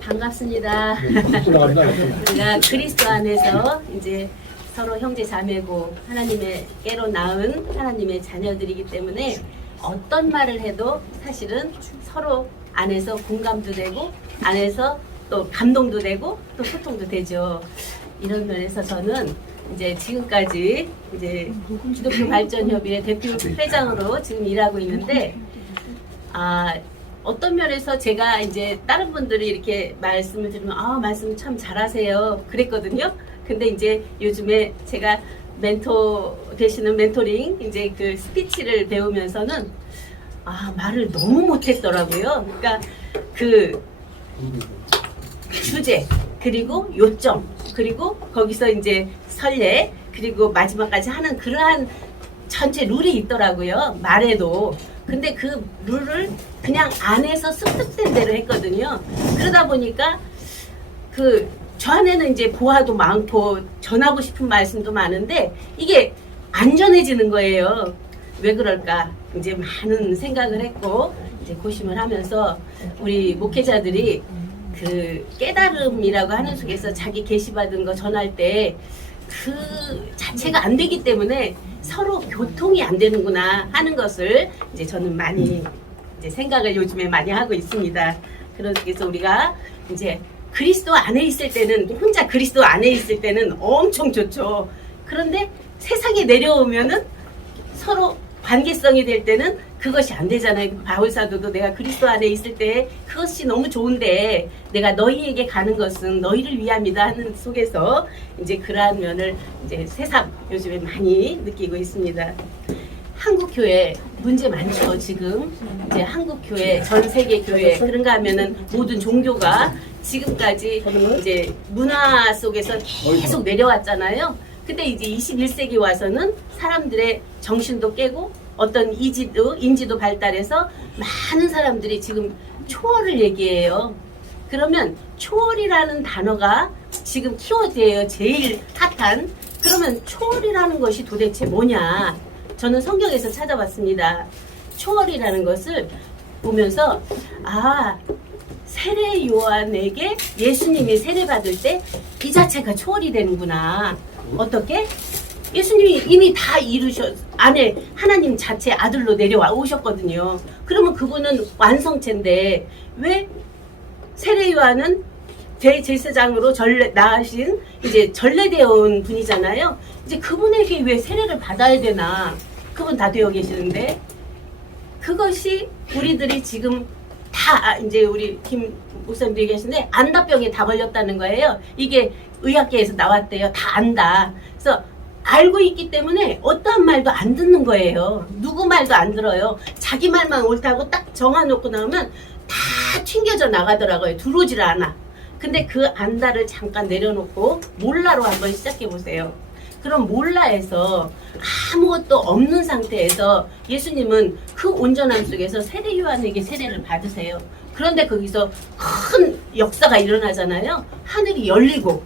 반갑습니다. 우리가 그리스도 안에서 이제 서로 형제 자매고 하나님께로 낳은 하나님의 자녀들이기 때문에 어떤 말을 해도 사실은 서로 안에서 공감도 되고 안에서 또 감동도 되고 또 소통도 되죠. 이런 면에서 저는 이제 지금까지 이제 기독교 발전협의회 대표 회장으로 지금 일하고 있는데 어떤 면에서 제가 이제 다른 분들이 이렇게 말씀을 들으면 말씀 참 잘하세요 그랬거든요. 근데 이제 요즘에 제가 멘토 되시는 멘토링 이제 그 스피치를 배우면서는 말을 너무 못했더라고요. 그러니까 그 주제 그리고 요점 그리고 거기서 이제 설례 그리고 마지막까지 하는 그러한 전체 룰이 있더라고요. 말에도. 근데 그 룰을 그냥 안에서 습득된 대로 했거든요. 그러다 보니까 저 안에는 이제 보화도 많고 전하고 싶은 말씀도 많은데 이게 안 전해지는 거예요. 왜 그럴까? 이제 많은 생각을 했고 이제 고심을 하면서 우리 목회자들이 그 깨달음이라고 하는 속에서 자기 계시받은 거 전할 때 그 자체가 안 되기 때문에 서로 교통이 안 되는구나 하는 것을 이제 저는 많이 이제 생각을 요즘에 많이 하고 있습니다. 그래서 우리가 이제 그리스도 안에 있을 때는 혼자 그리스도 안에 있을 때는 엄청 좋죠. 그런데 세상에 내려오면은 서로 관계성이 될 때는 그것이 안 되잖아요. 바울 사도도 내가 그리스도 안에 있을 때 그것이 너무 좋은데 내가 너희에게 가는 것은 너희를 위함이다 하는 속에서 이제 그러한 면을 이제 새삼 요즘에 많이 느끼고 있습니다. 한국 교회 문제 많죠. 지금 이제 한국 교회 전 세계 교회 그런가 하면은 모든 종교가 지금까지 이제 문화 속에서 계속 내려왔잖아요. 근데 이제 21세기 와서는 사람들의 정신도 깨고 어떤 인지도 발달해서 많은 사람들이 지금 초월을 얘기해요. 그러면 초월이라는 단어가 지금 키워드예요. 제일 핫한. 그러면 초월이라는 것이 도대체 뭐냐? 저는 성경에서 찾아봤습니다. 초월이라는 것을 보면서 세례 요한에게 예수님이 세례받을 때 이 자체가 초월이 되는구나. 어떻게? 예수님이 이미 다 안에 하나님 자체 아들로 내려와 오셨거든요. 그러면 그분은 완성체인데 왜 세례 요한은 대제사장으로 나으신 이제 전례되어 온 분이잖아요. 이제 그분에게 왜 세례를 받아야 되나? 그분 다 되어 계시는데 그것이 우리들이 지금 다 이제 우리 김 목사님도 얘기하시는데 안다병에 다 걸렸다는 거예요. 이게 의학계에서 나왔대요. 다 안다. 그래서 알고 있기 때문에 어떠한 말도 안 듣는 거예요. 누구 말도 안 들어요. 자기 말만 옳다고 딱 정해놓고 나오면 다 튕겨져 나가더라고요. 들어오질 않아. 근데 그 안다를 잠깐 내려놓고 몰라로 한번 시작해 보세요. 그럼 몰라에서 아무것도 없는 상태에서 예수님은 그 온전함 속에서 세례 요한에게 세례를 받으세요. 그런데 거기서 큰 역사가 일어나잖아요. 하늘이 열리고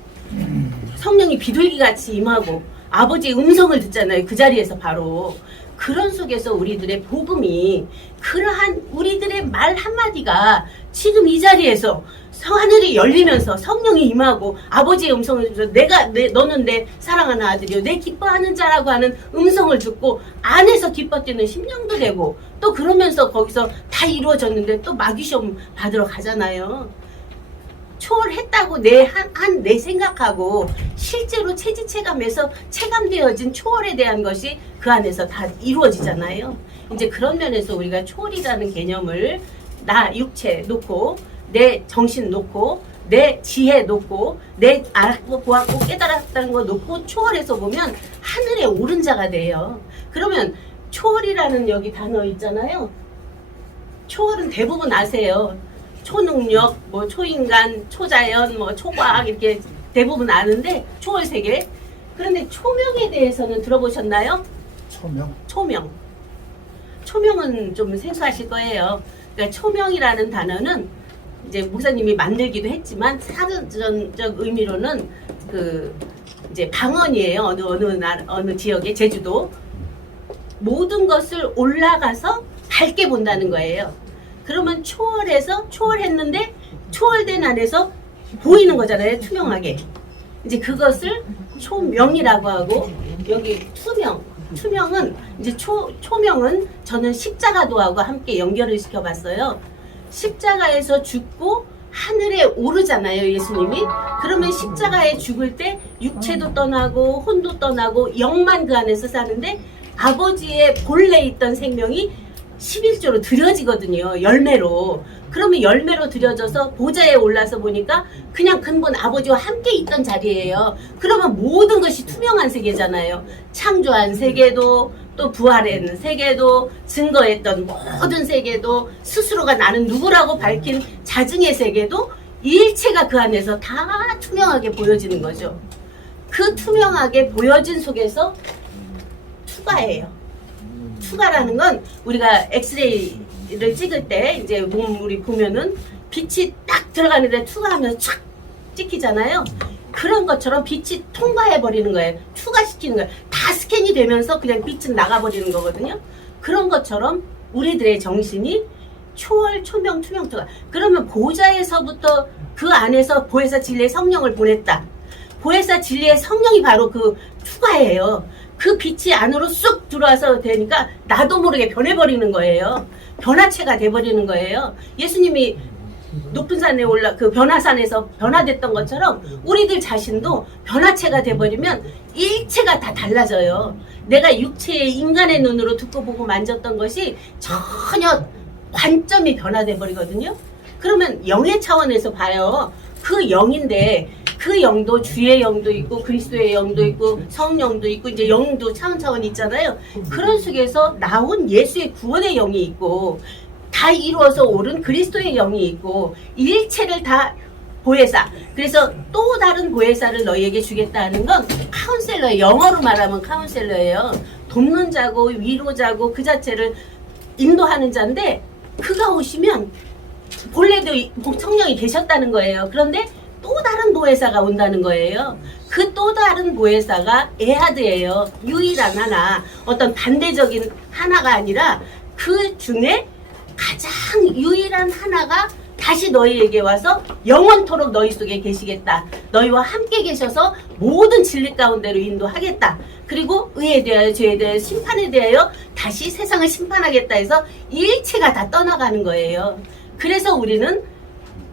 성령이 비둘기같이 임하고 아버지의 음성을 듣잖아요. 그 자리에서 바로. 그런 속에서 우리들의 복음이 그러한 우리들의 말 한마디가 지금 이 자리에서 하늘이 열리면서 성령이 임하고 아버지의 음성을 들으면서 너는 내 사랑하는 아들이요 내 기뻐하는 자라고 하는 음성을 듣고 안에서 기뻐 뛰는 심령도 되고 또 그러면서 거기서 다 이루어졌는데 또 마귀시험 받으러 가잖아요. 초월했다고 내 생각하고 실제로 체지체감에서 체감되어진 초월에 대한 것이 그 안에서 다 이루어지잖아요. 이제 그런 면에서 우리가 초월이라는 개념을 나 육체 놓고 내 정신 놓고 내 지혜 놓고 내 알고 보았고 깨달았다는 거 놓고 초월해서 보면 하늘에 오른 자가 돼요. 그러면 초월이라는 여기 단어 있잖아요. 초월은 대부분 아세요. 초능력, 초인간, 초자연, 초과학 이렇게 대부분 아는데 초월 세계. 그런데 초명에 대해서는 들어보셨나요? 초명. 초명은 좀 생소하실 거예요. 그러니까 초명이라는 단어는 이제 목사님이 만들기도 했지만 사전적 의미로는 이제 방언이에요. 어느 지역의 제주도 모든 것을 올라가서 밝게 본다는 거예요. 그러면 초월했는데 초월된 안에서 보이는 거잖아요. 투명하게. 이제 그것을 초명이라고 하고, 여기 투명은 이제 초명은 저는 십자가도하고 함께 연결을 시켜봤어요. 십자가에서 죽고 하늘에 오르잖아요, 예수님이. 그러면 십자가에 죽을 때 육체도 떠나고 혼도 떠나고 영만 그 안에서 사는데, 아버지의 본래 있던 생명이 11조로 드려지거든요. 열매로. 그러면 열매로 드려져서 보좌에 올라서 보니까 그냥 근본 아버지와 함께 있던 자리예요. 그러면 모든 것이 투명한 세계잖아요. 창조한 세계도, 또 부활한 세계도, 증거했던 모든 세계도, 스스로가 나는 누구라고 밝힌 자증의 세계도, 일체가 그 안에서 다 투명하게 보여지는 거죠. 그 투명하게 보여진 속에서 투가예요. 투가라는 건 우리가 엑스레이를 찍을 때 이제 우리 보면은 빛이 딱 들어가는데 투가하면서 촥 찍히잖아요. 그런 것처럼 빛이 통과해 버리는 거예요. 투가시키는 거예요. 다 스캔이 되면서 그냥 빛은 나가버리는 거거든요. 그런 것처럼 우리들의 정신이 초월, 초명, 투명, 투가. 그러면 보좌에서부터 그 안에서 보혜사 진리의 성령을 보냈다. 보혜사 진리의 성령이 바로 그 투가예요. 그 빛이 안으로 쑥 들어와서 되니까 나도 모르게 변해버리는 거예요. 변화체가 돼버리는 거예요. 예수님이 높은 산에 그 변화산에서 변화됐던 것처럼 우리들 자신도 변화체가 돼버리면 일체가 다 달라져요. 내가 육체의 인간의 눈으로 듣고 보고 만졌던 것이 전혀 관점이 변화돼 버리거든요. 그러면 영의 차원에서 봐요. 그 영인데 그 영도 주의 영도 있고 그리스도의 영도 있고 성령도 있고 이제 영도 차원차원 있잖아요. 그런 속에서 나온 예수의 구원의 영이 있고 다 이루어서 오른 그리스도의 영이 있고 일체를 다 보혜사. 그래서 또 다른 보혜사를 너희에게 주겠다는 건 카운셀러예요. 영어로 말하면 카운셀러예요. 돕는 자고 위로자고 그 자체를 인도하는 자인데 그가 오시면 본래도 성령이 계셨다는 거예요. 그런데 또 다른 보혜사가 온다는 거예요. 그 또 다른 보혜사가 에하드예요. 유일한 하나. 어떤 반대적인 하나가 아니라 그 중에 가장 유일한 하나가 다시 너희에게 와서 영원토록 너희 속에 계시겠다. 너희와 함께 계셔서 모든 진리 가운데로 인도하겠다. 그리고 의에 대하여 죄에 대하여 심판에 대하여 다시 세상을 심판하겠다 해서 일체가 다 떠나가는 거예요. 그래서 우리는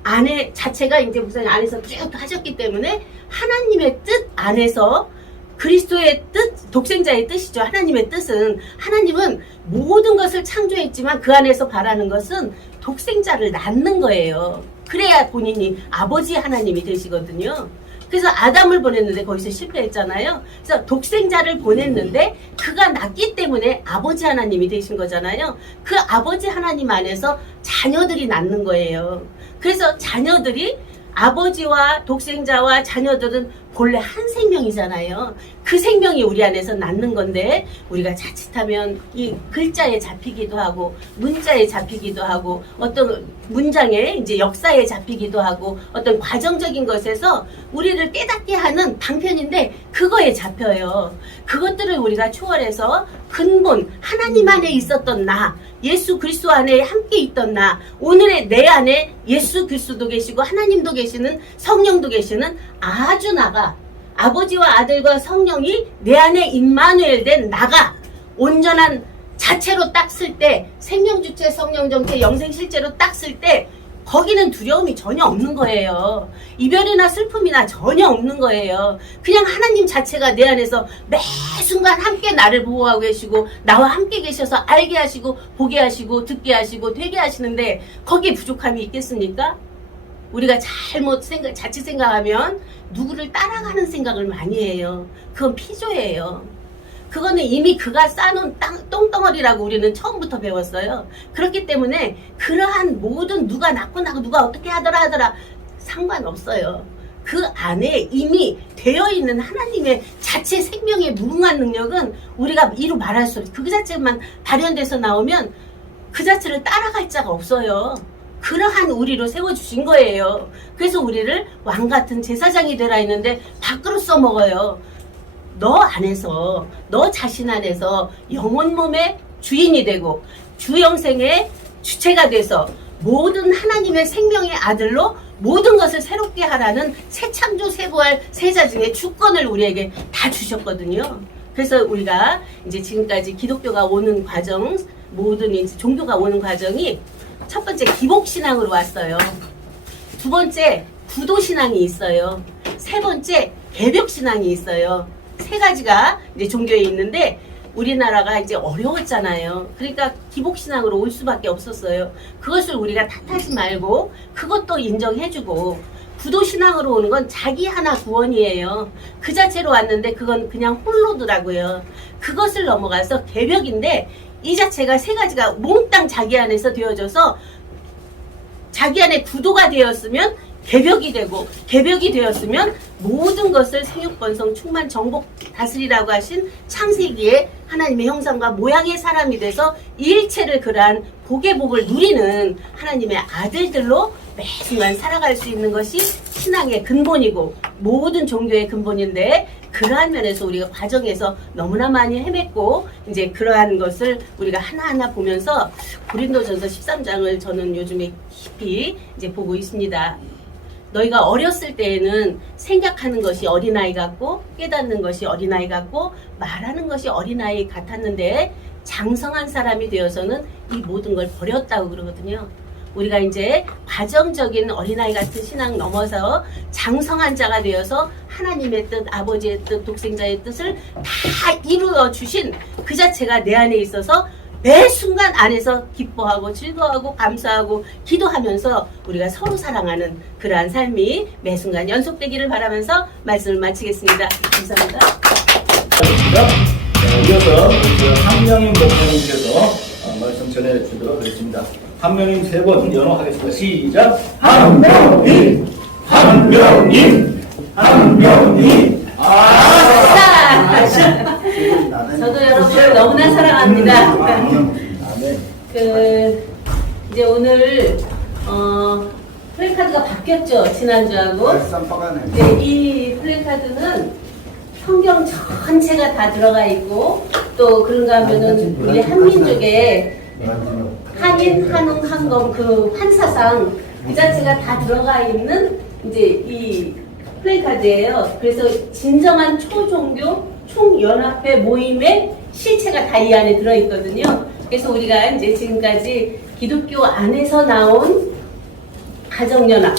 안에 자체가 이제 목사님 안에서 쭉 하셨기 때문에 하나님의 뜻 안에서 그리스도의 뜻, 독생자의 뜻이죠. 하나님의 뜻은 하나님은 모든 것을 창조했지만 그 안에서 바라는 것은 독생자를 낳는 거예요. 그래야 본인이 아버지 하나님이 되시거든요. 그래서 아담을 보냈는데 거기서 실패했잖아요. 그래서 독생자를 보냈는데 그가 낳기 때문에 아버지 하나님이 되신 거잖아요. 그 아버지 하나님 안에서 자녀들이 낳는 거예요. 그래서 자녀들이 아버지와 독생자와 자녀들은 본래 한 생명이잖아요. 그 생명이 우리 안에서 낳는 건데 우리가 자칫하면 이 글자에 잡히기도 하고 문자에 잡히기도 하고 어떤 문장에 이제 역사에 잡히기도 하고 어떤 과정적인 것에서 우리를 깨닫게 하는 방편인데 그거에 잡혀요. 그것들을 우리가 초월해서 근본 하나님 안에 있었던 나, 예수 그리스도 안에 함께 있던 나, 오늘의 내 안에 예수 그리스도도 계시고 하나님도 계시는 성령도 계시는 아주 나가 아버지와 아들과 성령이 내 안에 임마누엘 된 나가 온전한 자체로 딱 쓸 때 생명주체 성령정체 영생실제로 딱 쓸 때 거기는 두려움이 전혀 없는 거예요. 이별이나 슬픔이나 전혀 없는 거예요. 그냥 하나님 자체가 내 안에서 매 순간 함께 나를 보호하고 계시고 나와 함께 계셔서 알게 하시고 보게 하시고 듣게 하시고 되게 하시는데 거기에 부족함이 있겠습니까? 우리가 자칫 생각하면 누구를 따라가는 생각을 많이 해요. 그건 피조예요. 그거는 이미 그가 쌓아놓은 똥덩어리라고 우리는 처음부터 배웠어요. 그렇기 때문에 그러한 모든 누가 낳고 나고 누가 어떻게 하더라 상관없어요. 그 안에 이미 되어있는 하나님의 자체 생명의 무궁한 능력은 우리가 이루 말할 수 없어요. 그 자체만 발현돼서 나오면 그 자체를 따라갈 자가 없어요. 그러한 우리로 세워주신 거예요. 그래서 우리를 왕같은 제사장이 되라 했는데 밖으로 써먹어요. 너 안에서 너 자신 안에서 영혼 몸의 주인이 되고 주 영생의 주체가 돼서 모든 하나님의 생명의 아들로 모든 것을 새롭게 하라는 새 창조 새 부활 새자 중에 주권을 우리에게 다 주셨거든요. 그래서 우리가 이제 지금까지 기독교가 오는 과정, 모든 이제 종교가 오는 과정이 첫 번째 기복신앙으로 왔어요. 두 번째 구도신앙이 있어요. 세 번째 개벽신앙이 있어요. 세 가지가 이제 종교에 있는데 우리나라가 이제 어려웠잖아요. 그러니까 기복신앙으로 올 수밖에 없었어요. 그것을 우리가 탓하지 말고 그것도 인정해주고 구도신앙으로 오는 건 자기 하나 구원이에요. 그 자체로 왔는데 그건 그냥 홀로더라고요. 그것을 넘어가서 개벽인데 이 자체가 세 가지가 몽땅 자기 안에서 되어져서 자기 안에 구도가 되었으면 개벽이 되고 개벽이 되었으면 모든 것을 생육번성 충만 정복 다스리라고 하신 창세기에 하나님의 형상과 모양의 사람이 돼서 일체를 그러한 복의 복을 누리는 하나님의 아들들로 매 순간 살아갈 수 있는 것이 신앙의 근본이고 모든 종교의 근본인데 그러한 면에서 우리가 과정에서 너무나 많이 헤맸고 이제 그러한 것을 우리가 하나하나 보면서 고린도전서 13장을 저는 요즘에 깊이 이제 보고 있습니다. 너희가 어렸을 때에는 생각하는 것이 어린아이 같고 깨닫는 것이 어린아이 같고 말하는 것이 어린아이 같았는데 장성한 사람이 되어서는 이 모든 걸 버렸다고 그러거든요. 우리가 이제 과정적인 어린아이 같은 신앙 넘어서 장성한 자가 되어서 하나님의 뜻, 아버지의 뜻, 독생자의 뜻을 다 이루어 주신 그 자체가 내 안에 있어서 매 순간 안에서 기뻐하고 즐거워하고 감사하고 기도하면서 우리가 서로 사랑하는 그러한 삶이 매 순간 연속되기를 바라면서 말씀을 마치겠습니다. 감사합니다. 이어서 한명임 목사님께서 말씀 전해주도록 하겠습니다. 한명임 세 번 연호하겠습니다. 시작. 한명임, 한명임, 한명임. 저도 여러분을 너무나 사랑합니다. 이제 오늘 플래카드가 바뀌었죠. 지난주하고. 네, 이 플래카드는 성경 전체가 다 들어가 있고 또 그런가 하면은 우리 한민족의 한인, 한웅, 한검 그 환사상 그 자체가 다 들어가 있는 이제 이 플래카드예요. 그래서 진정한 초종교 총연합회 모임의 실체가 다 이 안에 들어있거든요. 그래서 우리가 이제 지금까지 기독교 안에서 나온 가정연합,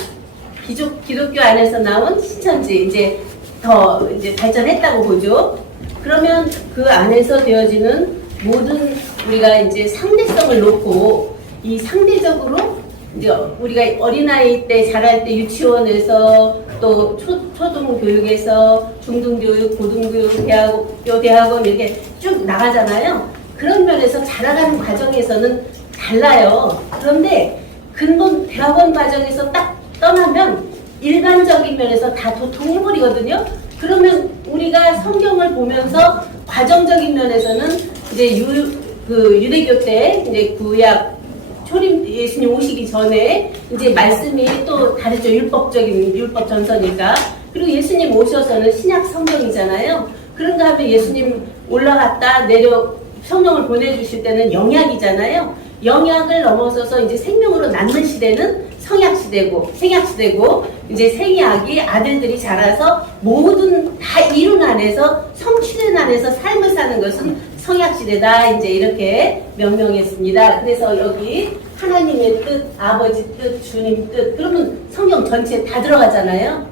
기독교 안에서 나온 신천지 이제 더 이제 발전했다고 보죠. 그러면 그 안에서 되어지는 모든 우리가 이제 상대성을 놓고 이 상대적으로 이제 우리가 어린아이 때 자랄 때 유치원에서 또 초등교육에서 중등교육, 고등교육, 대학원 이렇게 쭉 나가잖아요. 그런 면에서 자라가는 과정에서는 달라요. 그런데 근본 대학원 과정에서 딱 떠나면 일반적인 면에서 다 도통해버리거든요. 그러면 우리가 성경을 보면서 과정적인 면에서는 이제 유대교 때 이제 구약 초림 예수님 오시기 전에 이제 말씀이 또 다르죠. 율법 전서니까. 그리고 예수님 오셔서는 신약 성경이잖아요. 그런가 하면 예수님 올라갔다 내려 성령을 보내주실 때는 영약이잖아요. 영약을 넘어서서 이제 생명으로 낳는 시대는 성약시대고 생약시대고 이제 생약이 아들들이 자라서 모든 다 이룬 안에서 성취된 안에서 삶을 사는 것은 성약시대다 이제 이렇게 명명했습니다. 그래서 여기 하나님의 뜻, 아버지 뜻, 주님 뜻 그러면 성경 전체에 다 들어가잖아요.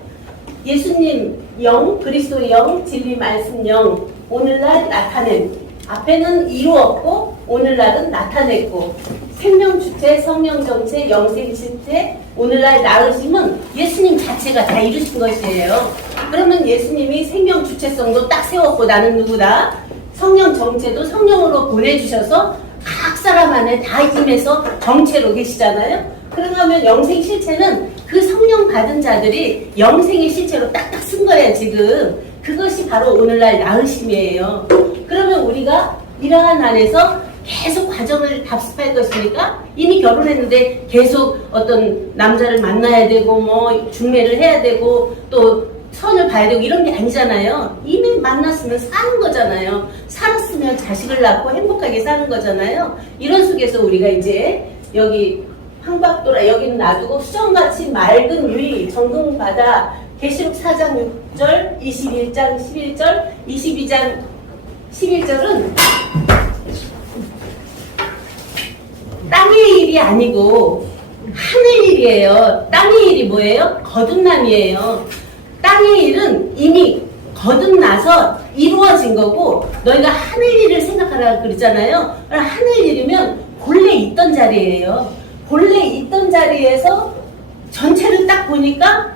예수님 영, 그리스도의 영, 진리 말씀 영 오늘날 나타낸 앞에는 이루었고 오늘날은 나타냈고 생명 주체, 성령 정체, 영생 실체 오늘날 나으심은 예수님 자체가 다 이루신 것이에요. 그러면 예수님이 생명 주체성도 딱 세웠고 나는 누구다? 성령 정체도 성령으로 보내주셔서 각 사람 안에 다 임해서 정체로 계시잖아요. 그러면 영생 실체는 그 성령 받은 자들이 영생의 실체로 딱딱 쓴 거예요 지금. 그것이 바로 오늘날 나으심이에요. 그러면 우리가 이러한 안에서 계속 과정을 답습할 것이니까 이미 결혼했는데 계속 어떤 남자를 만나야 되고 뭐 중매를 해야 되고 또 선을 봐야 되고 이런 게 아니잖아요. 이미 만났으면 사는 거잖아요. 살았으면 자식을 낳고 행복하게 사는 거잖아요. 이런 속에서 우리가 이제 여기 황박도라 여기는 놔두고 수정같이 맑은 유리 정금바다 계시록 4장 6절 21장 11절 22장 11절은 땅의 일이 아니고 하늘 일이에요. 땅의 일이 뭐예요? 거듭남이에요. 땅의 일은 이미 거듭나서 이루어진 거고 너희가 하늘 일을 생각하라고 그러잖아요. 하늘 일이면 본래 있던 자리예요. 본래 있던 자리에서 전체를 딱 보니까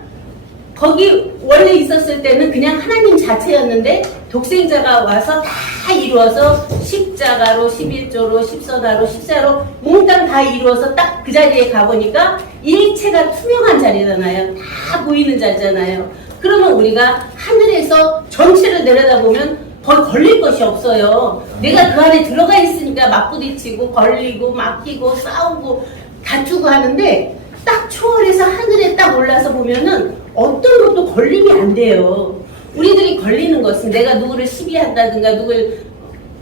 거기 원래 있었을 때는 그냥 하나님 자체였는데 독생자가 와서 다 이루어서 십자가로 11조로 10선화로 14로 몽땅 다 이루어서 딱 그 자리에 가보니까 일체가 투명한 자리잖아요. 다 보이는 자리잖아요. 그러면 우리가 하늘에서 전체를 내려다보면 거의 걸릴 것이 없어요. 내가 그 안에 들어가 있으니까 맞부딪히고 걸리고 막히고 싸우고 다투고 하는데 딱 초월해서 하늘에 딱 올라서 보면은 어떤 것도 걸림이 안 돼요. 우리들이 걸리는 것은 내가 누구를 시비한다든가 누구를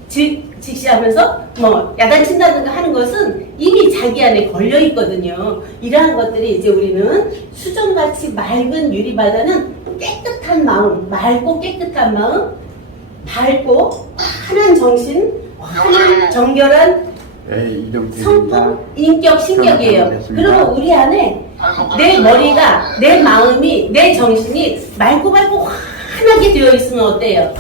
직시하면서 뭐 야단친다든가 하는 것은 이미 자기 안에 걸려 있거든요. 이러한 것들이 이제 우리는 수정같이 맑은 유리바다는 깨끗한 마음, 맑고 깨끗한 마음, 밝고 환한 정신, 환한 정결한 성품, 인격, 신격이에요. 그러면 우리 안에 내 머리가, 내 마음이, 내 정신이 맑고 환하게 되어 있으면 어때요?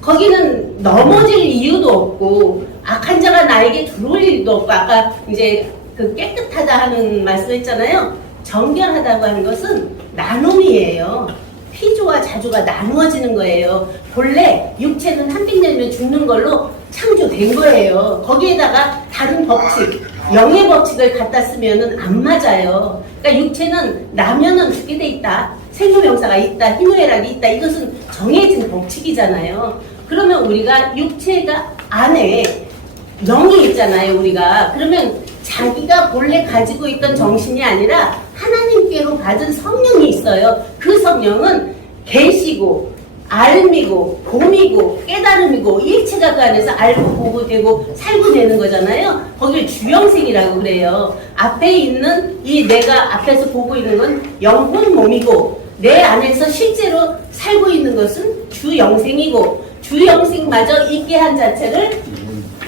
거기는 넘어질 이유도 없고 악한 자가 나에게 들어올 일도 없고 아까 이제 그 깨끗하다 하는 말씀했잖아요. 정결하다고 하는 것은 나눔이에요. 피조와 자조가 나누어지는 거예요. 본래 육체는 한 빙 내면 죽는 걸로 창조된 거예요. 거기에다가 다른 법칙, 영의 법칙을 갖다 쓰면은 안 맞아요. 그러니까 육체는 나면은 죽게 돼 있다. 생로병사가 있다. 희노애락이 있다. 이것은 정해진 법칙이잖아요. 그러면 우리가 육체가 안에 영이 있잖아요. 우리가. 그러면 자기가 본래 가지고 있던 정신이 아니라 하나님께로 받은 성령이 있어요. 그 성령은 계시고 알미고 봄이고 깨달음이고 일체가 그 안에서 알고 보고 되고 살고 되는 거잖아요. 거길 주영생이라고 그래요. 앞에 있는 이 내가 앞에서 보고 있는 건 영혼 몸이고 내 안에서 실제로 살고 있는 것은 주영생이고 주영생마저 있게 한 자체를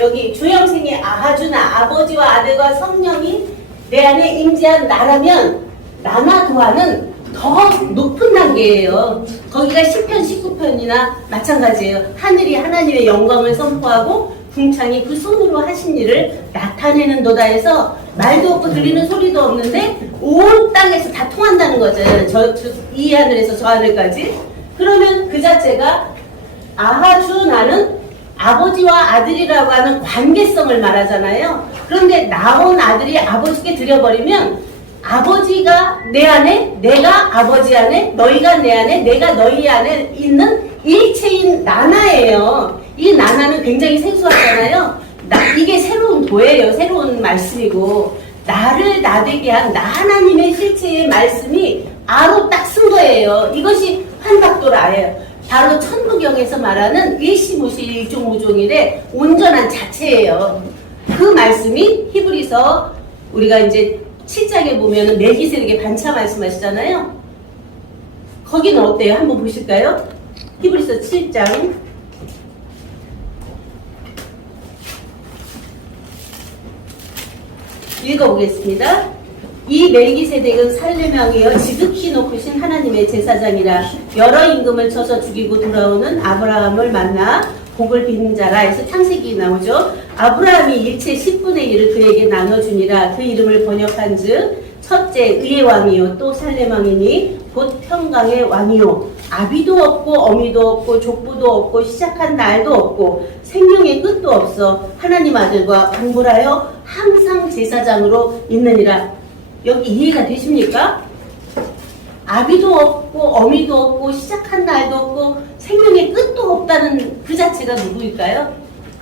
여기 주영생의 아하주나 아버지와 아들과 성령이 내 안에 임재한 나라면 나나 도하는 더 높은 단계예요. 거기가 10편 19편이나 마찬가지예요. 하늘이 하나님의 영광을 선포하고 궁창이 그 손으로 하신 일을 나타내는 도다 해서 말도 없고 들리는 소리도 없는데 온 땅에서 다 통한다는 거잖아요. 이 하늘에서 저 하늘까지. 그러면 그 자체가 아하주 나는 아버지와 아들이라고 하는 관계성을 말하잖아요. 그런데 나온 아들이 아버지께 드려버리면 아버지가 내 안에, 내가 아버지 안에, 너희가 내 안에, 내가 너희 안에 있는 일체인 나나예요. 이 나나는 굉장히 생소하잖아요. 이게 새로운 도예요. 새로운 말씀이고 나를 나되게 한 나 하나님의 실체의 말씀이 아로 딱 쓴 거예요. 이것이 환박도라예요. 바로 천부경에서 말하는 일시무시 일종무종일의 온전한 자체예요. 그 말씀이 히브리서 우리가 이제 7장에 보면은 멜기세덱의 반차 말씀하시잖아요. 거기는 어때요? 한번 보실까요? 히브리서 7장 읽어보겠습니다. 이 멜기세덱은 살렘왕이여 지극히 높으신 하나님의 제사장이라 여러 임금을 쳐서 죽이고 돌아오는 아브라함을 만나 복을 빚는 자라 해서 창세기 나오죠. 아브라함이 일체 10분의 1을 그에게 나눠주니라. 그 이름을 번역한 즉 첫째 의의 왕이요 또 살렘왕이니 곧 평강의 왕이요 아비도 없고 어미도 없고 족부도 없고 시작한 날도 없고 생명의 끝도 없어 하나님 아들과 방불하여 항상 제사장으로 있느니라. 여기 이해가 되십니까? 아비도 없고 어미도 없고 시작한 날도 없고 생명의 끝도 없다는 그 자체가 누구일까요?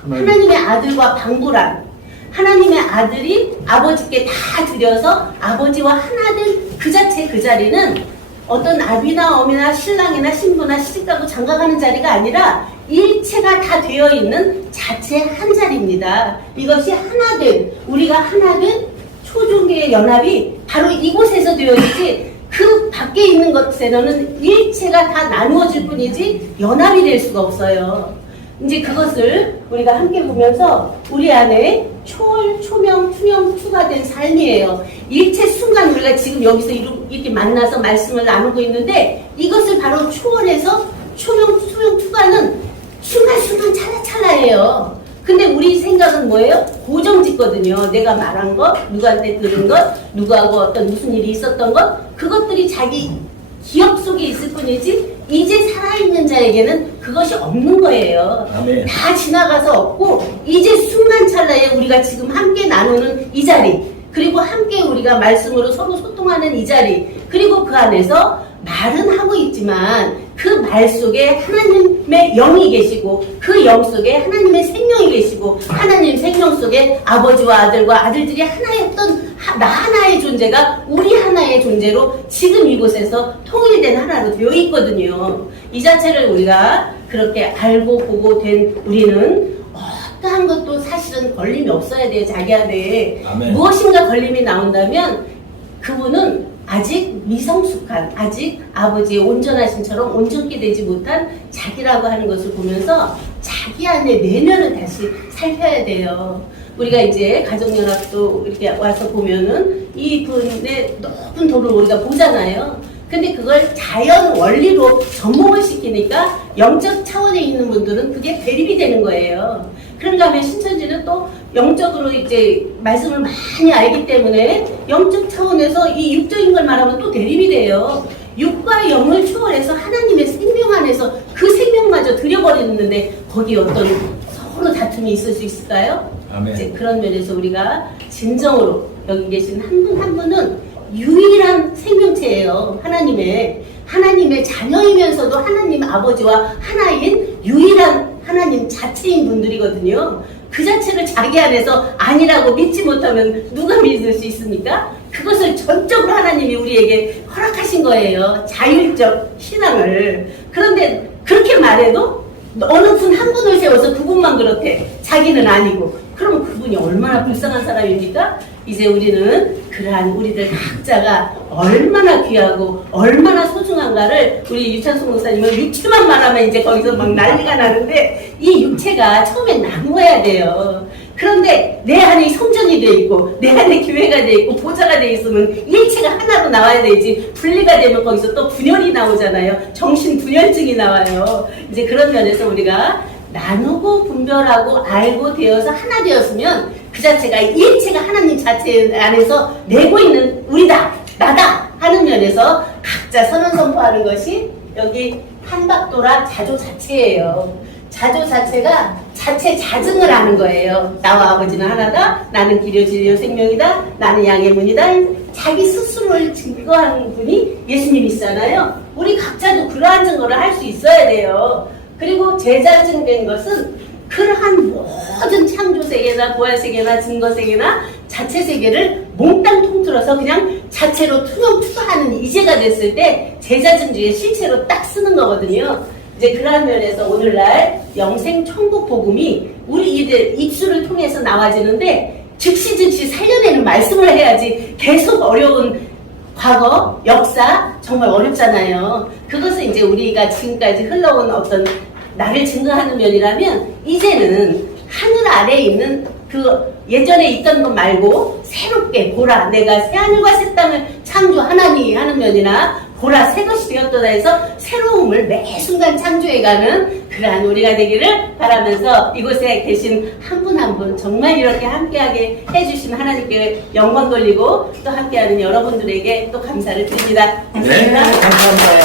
하나님의 아들과 방불한 하나님의 아들이 아버지께 다 드려서 아버지와 하나된 그 자체 그 자리는 어떤 아비나 어미나 신랑이나 신부나 시집가고 장가가는 자리가 아니라 일체가 다 되어 있는 자체 한 자리입니다. 이것이 하나된, 우리가 하나된 초종계의 연합이 바로 이곳에서 되어지지 그 밖에 있는 것에는 일체가 다 나누어질 뿐이지 연합이 될 수가 없어요. 이제 그것을 우리가 함께 보면서 우리 안에 초월, 초명, 투명, 투가 된 삶이에요. 일체 순간 우리가 지금 여기서 이렇게 만나서 말씀을 나누고 있는데 이것을 바로 초월해서 초명, 투명, 투가는 순간순간 찰나찰나예요. 근데 우리 생각은 뭐예요? 고정짓거든요. 내가 말한 것, 누구한테 들은 것, 누구하고 어떤 무슨 일이 있었던 것, 그것들이 자기 기억 속에 있을 뿐이지 이제 살아있는 자에게는 그것이 없는 거예요. 아멘. 다 지나가서 없고 이제 순간찰나에 우리가 지금 함께 나누는 이 자리, 그리고 함께 우리가 말씀으로 서로 소통하는 이 자리, 그리고 그 안에서 말은 하고 있지만 그 말 속에 하나님의 영이 계시고 그 영 속에 하나님의 생명이 계시고 하나님 생명 속에 아버지와 아들과 아들들이 하나였던 나 하나의 존재가 우리 하나의 존재로 지금 이곳에서 통일된 하나로 되어 있거든요. 이 자체를 우리가 그렇게 알고 보고 된 우리는 어떠한 것도 사실은 걸림이 없어야 돼요. 자기 안에 아멘. 무엇인가 걸림이 나온다면 그분은 아직 미성숙한, 아직 아버지의 온전하신처럼 온전케 되지 못한 자기라고 하는 것을 보면서 자기 안에 내면을 다시 살펴야 돼요. 우리가 이제 가족연합도 이렇게 와서 보면은 이분의 높은 도를 우리가 보잖아요. 근데 그걸 자연 원리로 접목을 시키니까 영적 차원에 있는 분들은 그게 대립이 되는 거예요. 그런가 하면 신천지는 또 영적으로 이제 말씀을 많이 알기 때문에 영적 차원에서 이 육적인 걸 말하면 또 대립이 돼요. 육과 영을 초월해서 하나님의 생명 안에서 그 생명마저 들여버리는데 거기 어떤 서로 다툼이 있을 수 있을까요? 아멘. 이제 그런 면에서 우리가 진정으로 여기 계신 한 분 한 분은 유일한 생명체예요. 하나님의 자녀이면서도 하나님 아버지와 하나인 유일한 하나님 자체인 분들이거든요. 그 자체를 자기 안에서 아니라고 믿지 못하면 누가 믿을 수 있습니까? 그것을 전적으로 하나님이 우리에게 허락하신 거예요. 자율적 신앙을. 그런데 그렇게 말해도 어느 분 한 분을 세워서 그분만 그렇대. 자기는 아니고. 그러면 그분이 얼마나 불쌍한 사람입니까? 이제 우리는 그러한 우리들 각자가 얼마나 귀하고 얼마나 소중한가를 우리 유찬수 목사님은 육체만 말하면 이제 거기서 막 난리가 나는데 이 육체가 처음엔 나누어야 돼요. 그런데 내 안에 성전이 돼 있고 내 안에 교회가 돼 있고 보좌가 돼 있으면 일체가 하나로 나와야 되지 분리가 되면 거기서 또 분열이 나오잖아요. 정신 분열증이 나와요. 이제 그런 면에서 우리가 나누고 분별하고 알고 되어서 하나 되었으면 그 자체가 일체가 하나님 자체 안에서 내고 있는 우리다, 나다 하는 면에서 각자 선언 선포하는 것이 여기 한박도라 자조 자체예요. 자조 자체가 자체 자증을 하는 거예요. 나와 아버지는 하나다. 나는 길이요 진리요 생명이다. 나는 양의 문이다. 자기 스스로를 증거하는 분이 예수님이시잖아요. 우리 각자도 그러한 증거를 할 수 있어야 돼요. 그리고 제자증된 것은 그러한 모든 창조세계나 부활세계나 증거세계나 자체세계를 몽땅 통틀어서 그냥 자체로 투명투사하는 이제가 됐을 때 제자증주의 실체로 딱 쓰는 거거든요. 이제 그러한 면에서 오늘날 영생천국 복음이 우리 이들 입술을 통해서 나와지는데 즉시 살려내는 말씀을 해야지 계속 어려운 과거, 역사 정말 어렵잖아요. 그것은 이제 우리가 지금까지 흘러온 어떤 나를 증거하는 면이라면 이제는 하늘 아래에 있는 그 예전에 있던 것 말고 새롭게 보라 내가 새하늘과 새 땅을 창조하나니 하는 면이나 보라 새 것이 되었도다 해서 새로움을 매 순간 창조해가는 그러한 우리가 되기를 바라면서 이곳에 계신 한 분 한 분 정말 이렇게 함께하게 해주신 하나님께 영광 돌리고 또 함께하는 여러분들에게 또 감사를 드립니다. 네, 감사합니다.